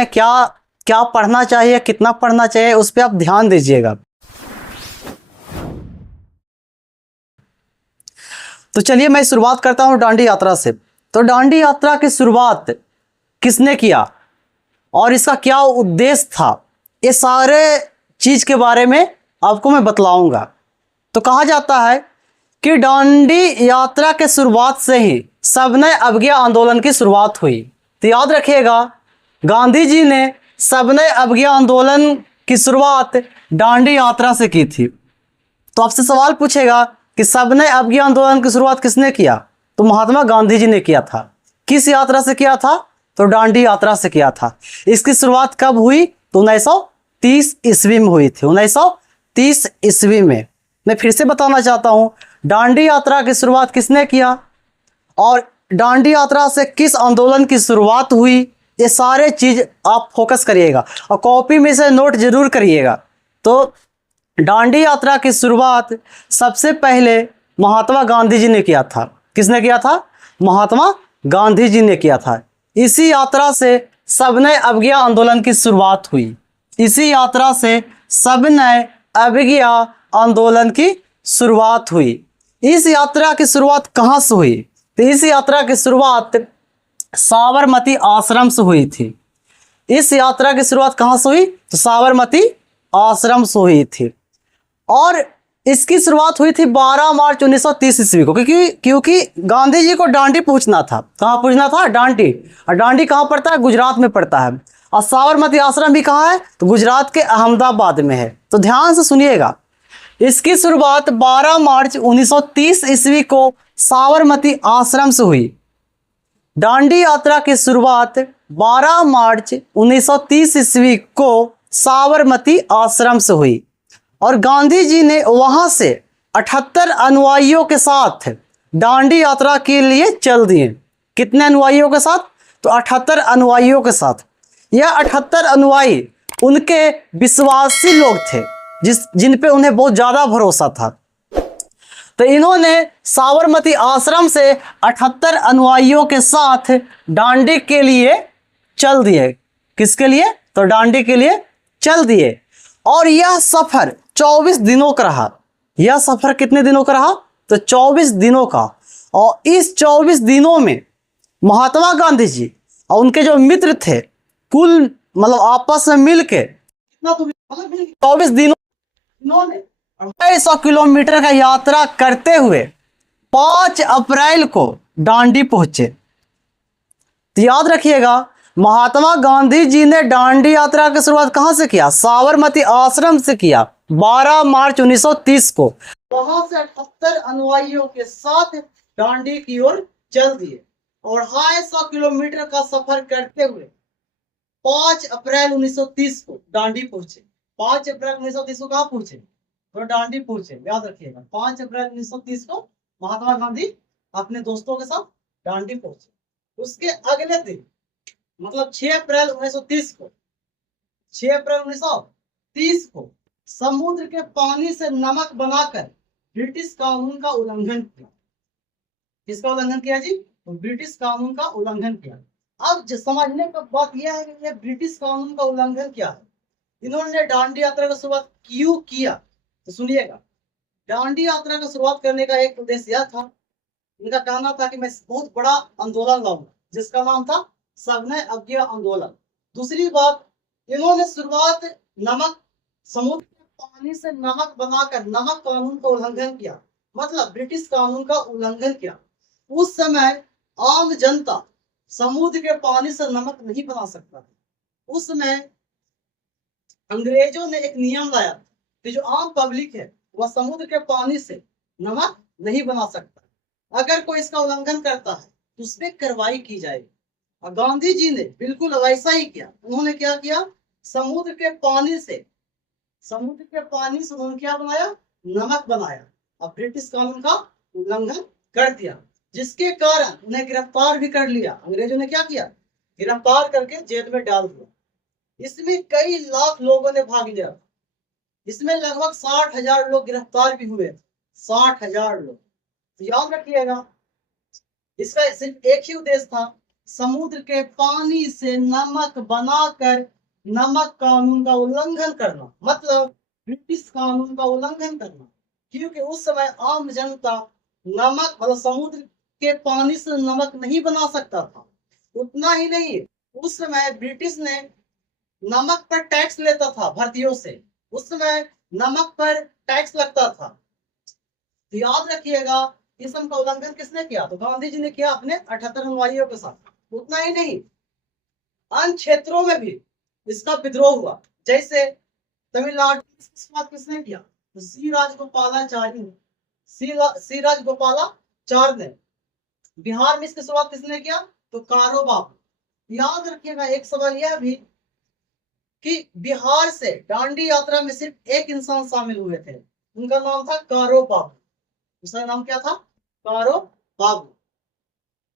हैं, क्या क्या पढ़ना चाहिए, कितना पढ़ना चाहिए, उस पर आप ध्यान दीजिएगा। तो चलिए मैं शुरुआत करता हूं डांडी यात्रा से। तो डांडी यात्रा की शुरुआत किसने किया और इसका क्या उद्देश्य था, ये सारे चीज के बारे में आपको मैं बतलाऊंगा। तो कहा जाता है कि डांडी यात्रा के शुरुआत से ही सविनय अवज्ञा आंदोलन की शुरुआत हुई। तो याद रखिएगा, गांधी जी ने सविनय अवज्ञा आंदोलन की शुरुआत डांडी यात्रा से की थी। तो आपसे सवाल पूछेगा कि सविनय अवज्ञा आंदोलन की शुरुआत किसने किया, तो महात्मा गांधी जी ने किया था। किस यात्रा से किया था, तो डांडी यात्रा से किया था। इसकी शुरुआत कब हुई, तो 1930 ईस्वी में हुई थी। 1930 ईस्वी में। मैं फिर से बताना चाहता हूं, डांडी यात्रा की शुरुआत किसने किया और डांडी यात्रा से किस आंदोलन की शुरुआत हुई, ये सारे चीज आप फोकस करिएगा और कॉपी में से नोट जरूर करिएगा। तो डांडी यात्रा की शुरुआत सबसे पहले महात्मा गांधी जी ने किया था। किसने किया था, महात्मा गांधी जी ने किया था। इसी यात्रा से सविनय अवज्ञा आंदोलन की शुरुआत हुई। इसी यात्रा से सविनय अवज्ञा आंदोलन की शुरुआत हुई। इस यात्रा की शुरुआत कहाँ से हुई, तो इस यात्रा की शुरुआत साबरमती आश्रम से हुई थी। इस यात्रा की शुरुआत कहाँ से हुई, तो साबरमती आश्रम से हुई थी और इसकी शुरुआत हुई थी 12 मार्च 1930 ईस्वी को, क्योंकि गांधी जी को डांडी पहुंचना था। कहाँ पहुंचना था, डांडी। और डांडी कहाँ पड़ता है, गुजरात में पड़ता है। और साबरमती आश्रम भी कहाँ है, तो गुजरात के अहमदाबाद में है। तो ध्यान से सुनिएगा, इसकी शुरुआत 12 मार्च 1930 ईस्वी को साबरमती आश्रम से हुई। डांडी यात्रा की शुरुआत 12 मार्च 1930 ईस्वी को साबरमती आश्रम से हुई और गांधी जी ने वहां से 78 अनुयायियों के साथ डांडी यात्रा के लिए चल दिए। कितने अनुयायियों के साथ, तो 78 अनुयायियों के साथ। यह 78 अनुयायी उनके विश्वासी लोग थे, जिन पे उन्हें बहुत ज्यादा भरोसा था। तो इन्होंने साबरमती आश्रम से 78 अनुयायियों के साथ डांडी के लिए चल दिए। किसके लिए, तो डांडी के लिए चल दिए। और यह सफर 24 दिनों का रहा। यह सफर कितने दिनों का रहा, तो 24 दिनों का। और इस 24 दिनों में महात्मा गांधी जी और उनके जो मित्र थे, कुल मतलब आपस में मिलके 24 दिनों इन्होंने 250 किलोमीटर का यात्रा करते हुए 5 अप्रैल को डांडी पहुंचे। तो याद रखिएगा, महात्मा गांधी जी ने डांडी यात्रा की शुरुआत कहां से किया, साबरमती आश्रम से किया 12 मार्च 1930 को। वहां से 78 अनुयायियों के साथ डांडी की ओर चल दिए और 250 किलोमीटर का सफर करते हुए 5 अप्रैल 1930 को डांडी पहुंचे। 5 अप्रैल 1930 को कहां पहुंचे, तो डांडी पहुंचे। याद रखिएगा, 5 अप्रैल 1930 को महात्मा गांधी अपने दोस्तों के साथ डांडी पहुंचे। उसके अगले दिन मतलब 6 अप्रैल 1930 को 6 अप्रैल 1930 को समुद्र के पानी से नमक बनाकर ब्रिटिश कानून का उल्लंघन किया। किसका उल्लंघन किया जी, तो ब्रिटिश कानून का उल्लंघन किया। अब समझने का बात यह है कि यह ब्रिटिश कानून का उल्लंघन क्या है। इन्होंने डांडी यात्रा की शुरुआत क्यों किया, तो सुनिएगा। डांडी यात्रा की शुरुआत करने का एक उद्देश्य यह था, इनका कहना था कि मैं बहुत बड़ा आंदोलन लाऊंगा जिसका नाम था सविनय अवज्ञा आंदोलन। दूसरी बात, इन्होंने शुरुआत नमक, समुद्र के पानी से नमक बनाकर नमक कानून का उल्लंघन किया, मतलब ब्रिटिश कानून का उल्लंघन किया। उस समय आम जनता समुद्र के पानी से नमक नहीं बना सकता था। उस समय अंग्रेजों ने एक नियम लाया कि जो आम पब्लिक है वह समुद्र के पानी से नमक नहीं बना सकता। अगर कोई इसका उल्लंघन करता है तो उस पर कार्रवाई की जाएगी। और गांधी जी ने बिल्कुल वैसा ही किया। उन्होंने क्या किया, समुद्र के पानी से उन्होंने क्या बनाया, नमक बनाया और ब्रिटिश कानून का उल्लंघन कर दिया, जिसके कारण उन्हें गिरफ्तार भी कर लिया। अंग्रेजों ने क्या किया, गिरफ्तार करके जेल में डाल दिया। इसमें कई लाख लोगों ने भाग लिया। इसमें लगभग 60,000 लोग गिरफ्तार भी हुए। 60,000 लोग। तो याद रखिएगा, इसका सिर्फ एक ही उद्देश्य था, समुद्र के पानी से नमक बनाकर नमक कानून का उल्लंघन करना, मतलब ब्रिटिश कानून का उल्लंघन करना। क्योंकि उस समय आम जनता नमक मतलब समुद्र के पानी से नमक नहीं बना सकता था। उतना ही नहीं, उस समय ब्रिटिश ने नमक पर टैक्स लेता था भारतीयों से। उस समय नमक पर टैक्स लगता था। तो याद रखिएगा, इस का उल्लंघन किसने किया? तो गांधी जी ने किया अपने 78 अनुयायियों के साथ। उतना ही नहीं, अन्य क्षेत्रों में भी इसका विद्रोह हुआ। जैसे तमिलनाडु में इसकी शुरुआत किसने किया? तो सी राजगोपालाचारी ने। सी राजगोपालाचार्य ने। बिहार में इसकी शुरुआत किसने किया? तो कारो बाबू। याद रखिएगा एक सवाल यह भी कि बिहार से दांडी यात्रा में सिर्फ एक इंसान शामिल हुए थे, उनका नाम था कारो बाबू। उसका नाम क्या था? कारो बाबू।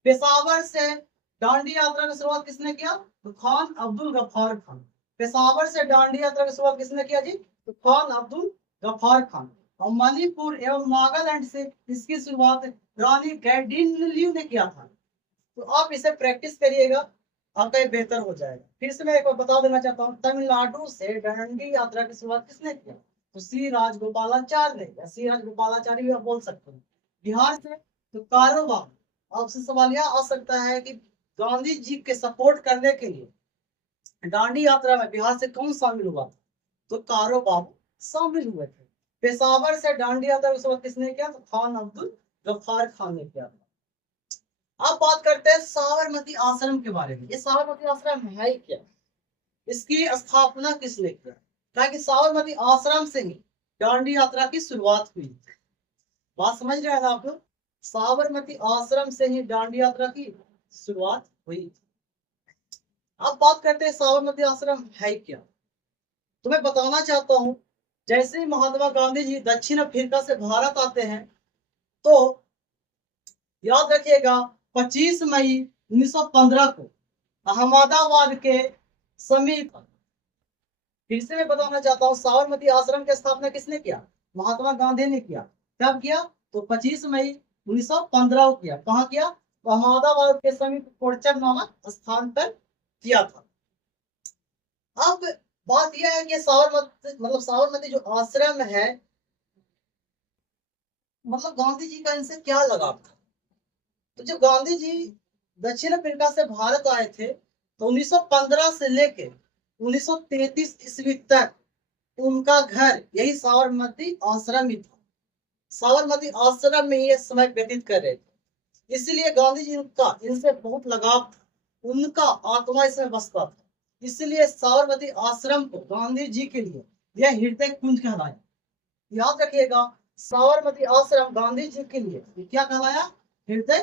पेशावर से दांडी यात्रा की शुरुआत किसने किया? तो खान अब्दुल गफ्फार खान। पेशावर से दांडी यात्रा की शुरुआत किसने किया जी? तो खान अब्दुल गफ्फार खान। और मणिपुर एवं नागालैंड से इसकी शुरुआत रानी गैडिनलियू ने किया था। तो आप इसे प्रैक्टिस करिएगा, आपका ये बेहतर हो जाएगा। फिर से मैं एक बार बता देना चाहता हूँ, तमिलनाडु से दांडी यात्रा की शुरुआत किसने किया? तो सी राजगोपालाचार्य ने, या सी राजगोपालाचार्य भी आप बोल सकते हैं। बिहार से तो कारो बाबू। आपसे सवाल यह आ सकता है कि गांधी जी के सपोर्ट करने के लिए दांडी यात्रा में बिहार से कौन शामिल हुआ? तो कारो बाबू शामिल हुए थे। पेशावर से दांडी यात्रा की शुरुआत किसने किया? तो खान अब्दुल गफ्फार खान ने किया। अब बात करते हैं साबरमती आश्रम के बारे में। ये साबरमती आश्रम है ही क्या? इसकी स्थापना किसने किया? ताकि साबरमती आश्रम से ही दांडी यात्रा की शुरुआत हुई। बात समझ रहे हैं ना आप लोग? साबरमती आश्रम से ही दांडी यात्रा की शुरुआत हुई। अब बात करते हैं साबरमती आश्रम है क्या। तो मैं बताना चाहता हूं, जैसे ही महात्मा गांधी जी दक्षिण अफ्रीका से भारत आते हैं, तो याद रखिएगा 25 मई 1915 को अहमदाबाद के समीप, फिर से मैं बताना चाहता हूँ, साबरमती आश्रम की स्थापना किसने किया? महात्मा गांधी ने किया। कब किया? तो 25 मई 1915 को किया। कहाँ किया? तो अहमदाबाद के समीप कोरचम नामक स्थान पर किया था। अब बात यह है कि साबरमती जो आश्रम है, मतलब गांधी जी का इनसे क्या लगाव था? तो जब गांधी जी दक्षिण अफ्रीका से भारत आए थे, तो 1915 से लेके 1933 ईस्वी तक उनका घर यही साबरमती आश्रम ही था। साबरमती आश्रम में ये समय व्यतीत कर रहे थे। इसलिए गांधी जी का इनसे बहुत लगाव था, उनका आत्मा इसमें बसता था। इसलिए साबरमती आश्रम को गांधी जी के लिए यह हृदय कुंज कहलाया। याद रखिएगा, साबरमती आश्रम गांधी जी के लिए क्या कहलाया? हृदय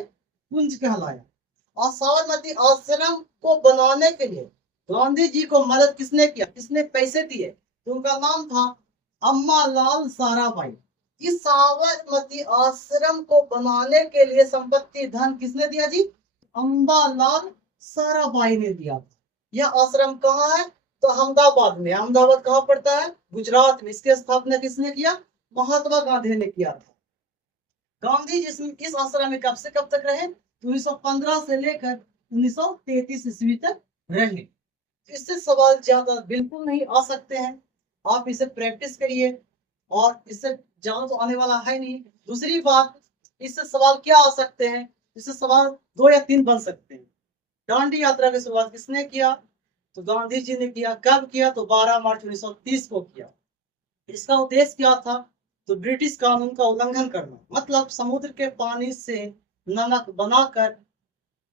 कुंज कहलाया। और साबरमती आश्रम को बनाने के लिए गांधी जी को मदद किसने किया? किसने पैसे दिए? तो उनका नाम था अम्मा लाल साराभाई। इस साबरमती आश्रम को बनाने के लिए संपत्ति धन किसने दिया जी? अम्बा लाल साराभाई ने दिया। यह आश्रम कहाँ है? तो अहमदाबाद में। अहमदाबाद कहाँ पड़ता है? गुजरात में। इसकी स्थापना किसने किया? महात्मा गांधी ने किया था। गांधी जी इस आश्रम में कब से कब तक रहे? 1915 से लेकर 1933 ईस्वी तक रहे। इससे सवाल ज्यादा बिल्कुल नहीं आ सकते हैं। आप इसे प्रैक्टिस करिए, और इससे ज्यादा तो आने वाला है नहीं। दूसरी बात, इससे सवाल क्या आ सकते हैं? इससे सवाल 2 या 3 बन सकते हैं। दांडी यात्रा की शुरुआत किसने किया? तो गांधी जी ने किया। कब किया? तो 12 मार्च 1930 को किया। इसका उद्देश्य क्या था? तो ब्रिटिश कानून का उल्लंघन करना, मतलब समुद्र के पानी से नमक बनाकर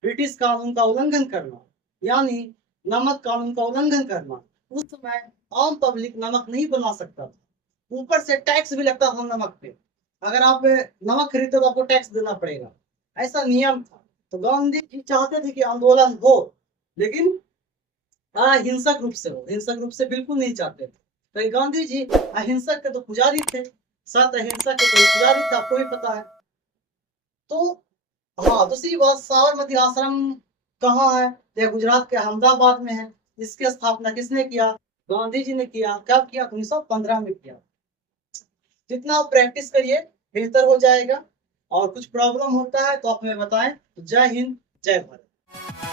ब्रिटिश कानून का उल्लंघन करना, यानी नमक कानून का उल्लंघन करना। उस समय आम पब्लिक नमक नहीं बना सकता था, ऊपर से टैक्स भी लगता था नमक पे। अगर आप नमक खरीदते तो आपको टैक्स देना पड़ेगा, ऐसा नियम था। तो गांधी जी चाहते थे कि आंदोलन हो, लेकिन अहिंसक रूप से हो। हिंसक रूप से बिल्कुल नहीं चाहते थे। तो गांधी जी अहिंसक के तो पुजारी थे, सत अहिंसा के तो पुजारी था, आपको भी पता है। तो हाँ, दूसरी बात, साबरमती आश्रम कहाँ है? तो गुजरात के अहमदाबाद में है। इसकी स्थापना किसने किया? गांधी जी ने किया। कब किया? 1915 में किया। जितना आप प्रैक्टिस करिए बेहतर हो जाएगा। और कुछ प्रॉब्लम होता है तो आप हमें बताएं। जय हिंद, जय भारत।